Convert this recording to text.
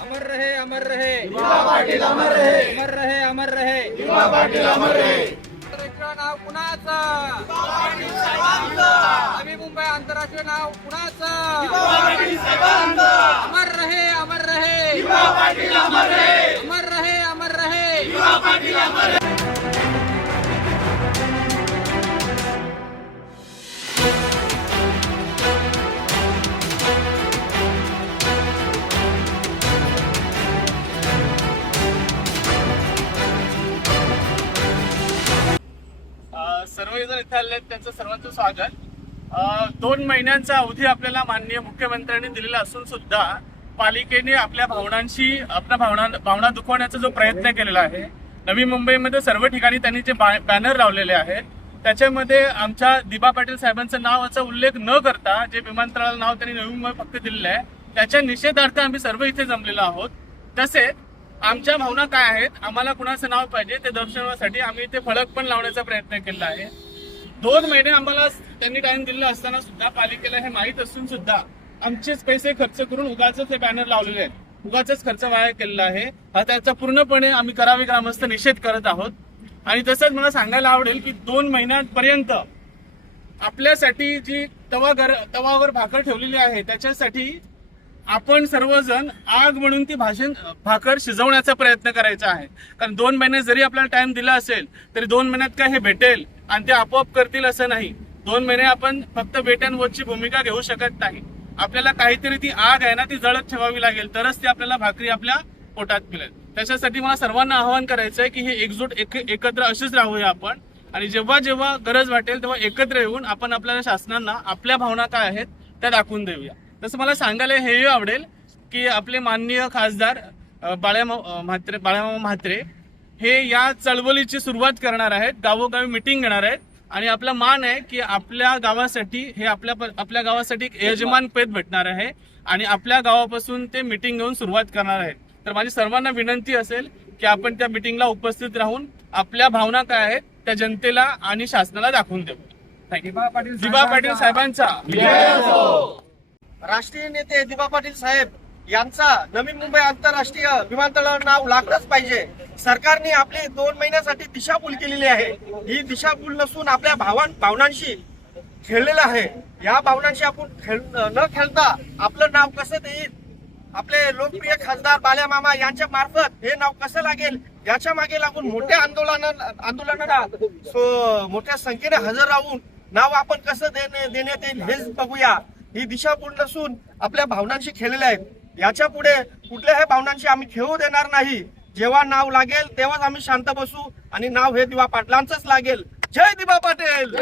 अमर रहे अमर रहे। पाटील अमर रहे। अमर रहे अमर रहे। पाटील अमर रहे। नाव कुणाचं? नवी मुंबई आंतरराष्ट्रीय नाव कुणाचं? अमर रहे अमर रहे। अमर रहे। अमर रहे अ, सर्वजण इथे आले आहेत. त्यांचं सर्वांचं स्वागत. दोन महिन्यांचा अवधी आपल्याला माननीय मुख्यमंत्र्यांनी दिलेला असून सुद्धा पालिकेने आपल्या भावनांशी आपल्या भावना भावना दुखवण्याचा जो प्रयत्न केलेला आहे नवी मुंबईमध्ये सर्व ठिकाणी त्यांनी जे बॅ- बॅनर लावलेले आहेत त्याच्यामध्ये आमच्या दिबा पाटील साहेबांचं नावाचा उल्लेख न करता जे विमानतळाला नाव त्यांनी नवी मुंबई फक्त दिलेलं आहे त्याच्या निषेधार्थ आम्ही सर्व इथे जमलेलो आहोत. तसेच आमच्या भावना काय आहेत? आम्हाला कुणाचं नाव पाहिजे ते दर्शवण्यासाठी आम्ही इथे फलक पण लावण्याचा प्रयत्न केला आहे. दोन महिने आम्हाला त्यांनी टाइम दिलेला असताना सुद्धा पालिकेला हे माहीत असून सुद्धा आमचेच पैसे खर्च करून उगाच हे बॅनर लावलेले आहेत. उगाचाच खर्च वाया केलेला आहे. हा त्याचा पूर्णपणे आम्ही करावे ग्रामस्थ निषेध करत आहोत. आणि तसंच मला सांगायला आवडेल की दोन महिन्यांपर्यंत आपल्यासाठी जी तवा घर तवावर भाकर ठेवलेली आहे त्याच्यासाठी आपण सर्वजण आग म्हणून ती भाषण भाकर शिजवण्याचा प्रयत्न करायचा आहे. कारण दोन महिने जरी आपल्याला टाइम दिला असेल तरी दोन महिन्यात काय हे भेटेल आणि ते आपोआप करतील असं नाही. दोन महिने आपण फक्त वेट अँड वॉचची भूमिका घेऊ शकत नाही. आपल्याला काहीतरी ती आग आहे ना ती जळत ठेवावी लागेल तरच ती आपल्याला भाकरी आपल्या पोटात मिळेल. त्याच्यासाठी मला सर्वांना आवाहन करायचं आहे की हे एकजूट एक एकत्र असेच राहूया आपण. आणि जेव्हा जेव्हा गरज वाटेल तेव्हा एकत्र येऊन आपण आपल्या शासनांना आपल्या भावना काय आहेत त्या दाखवून देऊया. तसं मला सांगायला हेही आवडेल की आपले माननीय खासदार बाळ्यामा म्हात्रे बाळामामा म्हात्रे हे या चळवळीची सुरुवात करणार आहेत गावोगावी मिटिंग घेणार आहेत आणि आपला मान आहे की आपल्या गावासाठी हे आपल्या आपल्या गावासाठी एक यजमान पेद भेटणार आहे आणि आपल्या गावापासून ते मिटिंग घेऊन सुरुवात करणार आहेत. तर माझी सर्वांना विनंती असेल की आपण त्या मिटिंगला उपस्थित राहून आपल्या भावना काय आहेत त्या जनतेला आणि शासनाला दाखवून देऊ. थँक्यू दिबा पाटील साहेबांचा. राष्ट्रीय नेते दिबा पाटील साहेब यांचा नवी मुंबई आंतरराष्ट्रीय विमानतळावर नाव लागलंच पाहिजे. सरकारने आपली दोन महिन्यासाठी दिशाभूल केलेली आहे. ही दिशाभूल नसून आपल्या भावां भावनांशी खेळलेलं आहे. या भावनांशी आपण खेळ न खेळता आपलं नाव कसं देईल? आपले लोकप्रिय खासदार बाल्या मामा यांच्या मार्फत हे नाव कसं लागेल? याच्या मागे लागून मोठ्या आंदोलन आंदोलनाला सो मोठ्या संख्येने हजर राहून नाव आपण कसं देणे देण्यात येईल हेच बघूया. ही दिशाभूल नसून आपल्या भावनांशी खेळलेले आहेत याच्यापुढे कुठल्याही भावनांशी आम्ही खेळू देणार नाही. जेव्हा नाव लागेल तेव्हाच आम्ही शांत बसू आणि नाव हे दिवा पाटलांचंच लागेल. जय दिवा पाटील!